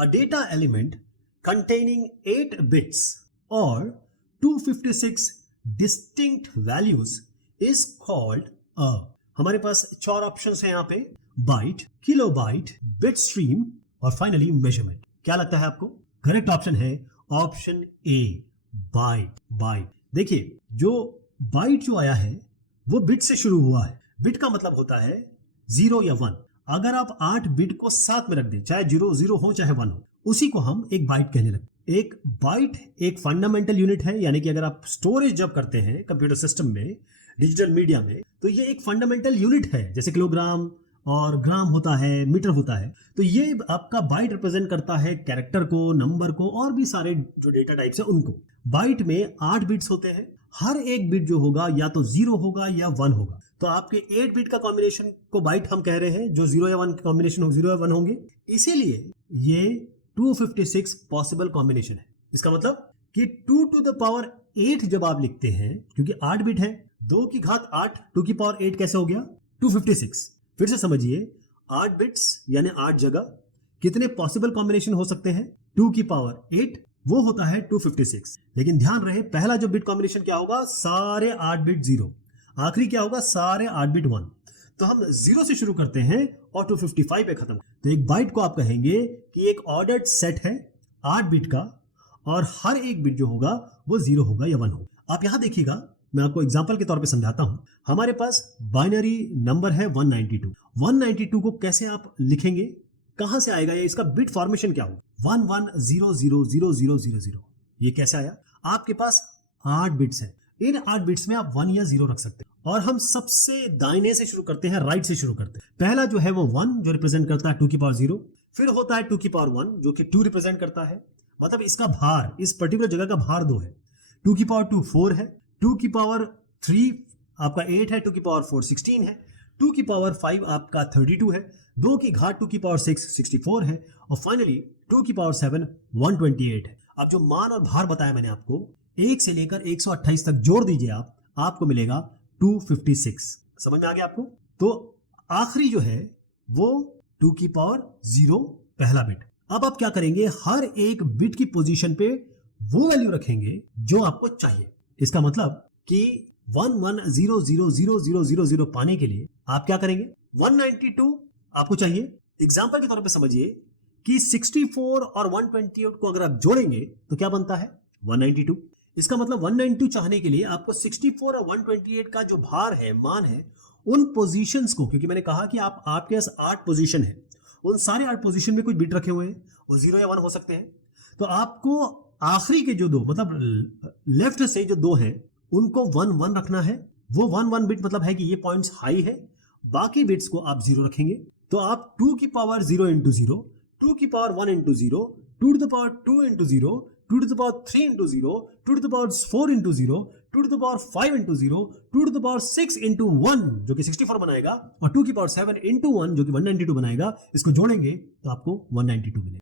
A data element containing 8 bits or 256 distinct values is called a। हमारे पास 4 options हैं यहाँ पे, बाइट, किलोबाइट, बिट स्ट्रीम और finally measurement. क्या लगता है आपको? करेक्ट ऑप्शन है ऑप्शन ए, बाइट। देखिए, जो बाइट जो आया है वो बिट से शुरू हुआ है। बिट का मतलब होता है 0 या 1। अगर आप 8 बिट को साथ में रख दें, चाहे 0 हो चाहे 1 हो, उसी को हम एक बाइट कहने लगते हैं। एक बाइट एक फंडामेंटल यूनिट है, यानी कि अगर आप स्टोरेज जब करते हैं कंप्यूटर सिस्टम में, डिजिटल मीडिया में, तो ये एक फंडामेंटल यूनिट है। जैसे किलोग्राम और ग्राम होता है, मीटर होता है, तो ये आपका बाइट रिप्रेजेंट करता है कैरेक्टर को, नंबर को और भी सारे जो डेटा टाइप्स है उनको। बाइट में 8 बिट्स होते हैं, हर एक बिट जो होगा या तो 0 होगा या 1 होगा। तो आपके 8 बिट का कॉम्बिनेशन को बाइट हम कह रहे हैं, जो 0 या 1 कॉम्बिनेशन हो 0 या 1 होंगे। इसीलिए ये 256 पॉसिबल कॉम्बिनेशन है। इसका मतलब कि 2 to the power 8 जब आप लिखते हैं, क्योंकि 8 बिट है, 2 की घात 8 2 की पावर 8 कैसे हो गया? 256। फिर से समझिए, 8 बिट्स यानी 8 जगह कितने पॉसिबल कॉम्बिनेशन हो सकते हैं? 2 की पावर 8, वो होता है 256। लेकिन ध्यान रहे, पहला जो बिट कॉम्बिनेशन क्या होगा? सारे 8 बिट 0। आखिरी क्या होगा? सारे 8 बिट 1। तो हम 0 से शुरू करते हैं और 255 पे खत्म। तो एक बाइट को आप कहेंगे कि एक ऑर्डर्ड सेट है 8 बिट का, और हर एक बिट जो होगा वो 0 होगा या 1 होगा। आप यहां देखिएगा, मैं आपको एग्जांपल के तौर पे समझाता हूं। हमारे पास बाइनरी नंबर है 192। 192 को कैसे आप लिखेंगे? कहां से आएगा? या इसका बिट फॉर्मेशन क्या होगा? 11000000। ये कैसे आया? आपके पास 8 बिट्स हैं, इन 8 बिट्स में आप 1 या 0 रख सकते हैं। और हम सबसे दाहिने से शुरू करते हैं, राइट से शुरू करते हैं। पहला जो है वो 1, जो रिप्रेजेंट करता है 2 की पावर 0। फिर होता है 2 की पावर 1, जो कि 2 रिप्रेजेंट करता है, मतलब इसका भार, इस पर्टिकुलर जगह का भार 2 है। 2 की पावर 2 4 है। 2 की पावर 3 आपका 8 है। 2 की पावर 4 16 है। 2 की पावर 5 आपका 32 है। 2 की घात 2 की पावर 6 64 है। और फाइनली 2 की पावर 7 128 है। अब जो मान और भार बताया मैंने आपको, 1 से लेकर 128 तक जोड़ दीजिए आप, आपको मिलेगा 256। समझ में आ गया आपको? तो आखिरी जो है वो 2 की पावर 0 पहला बिट। अब आप क्या करेंगे? हर एक बिट की पोजीशन पे वो वैल्यू रखेंगे जो आपको चाहिए। इसका मतलब कि 11000000 पाने के लिए आप क्या करेंगे? 192 आपको चाहिए। एग्जांपल के तौर पे समझिए कि 64 और 128 को अगर आप जोड़ेंगे तो क्या बनता है? 192। इसका मतलब 192 चाहने के लिए आपको 64 और 128 का जो भार है, मान है, उन पोजीशंस को, क्योंकि मैंने कहा कि आपके पास 8 पोजीशन है, उन सारे 8 पोजीशन में कुछ बिट रखे हुए हैं, वो 0 या 1 हो सकते हैं। तो आपको आखिरी के जो 2, मतलब लेफ्ट से जो 2 हैं, उनको 1 1 रखना है। वो 1 1 बिट मतलब है कि ये पॉइंट्स हाई है, बाकी बिट्स को आप 0 रखेंगे। तो आप 2 की पावर 0 इंटू 0, 2 की power 1 into 0, 2 to the power 2 into 0, 2 to the power 3 into 0, 2 to the power 4 into 0, 2 to the power 5 into 0, 2 to the power 6 into 1 जो कि 64 बनाएगा, और 2 की पावर 7 इंटू 1 जो कि 192 बनाएगा। इसको जोड़ेंगे तो आपको 192 मिलेगा।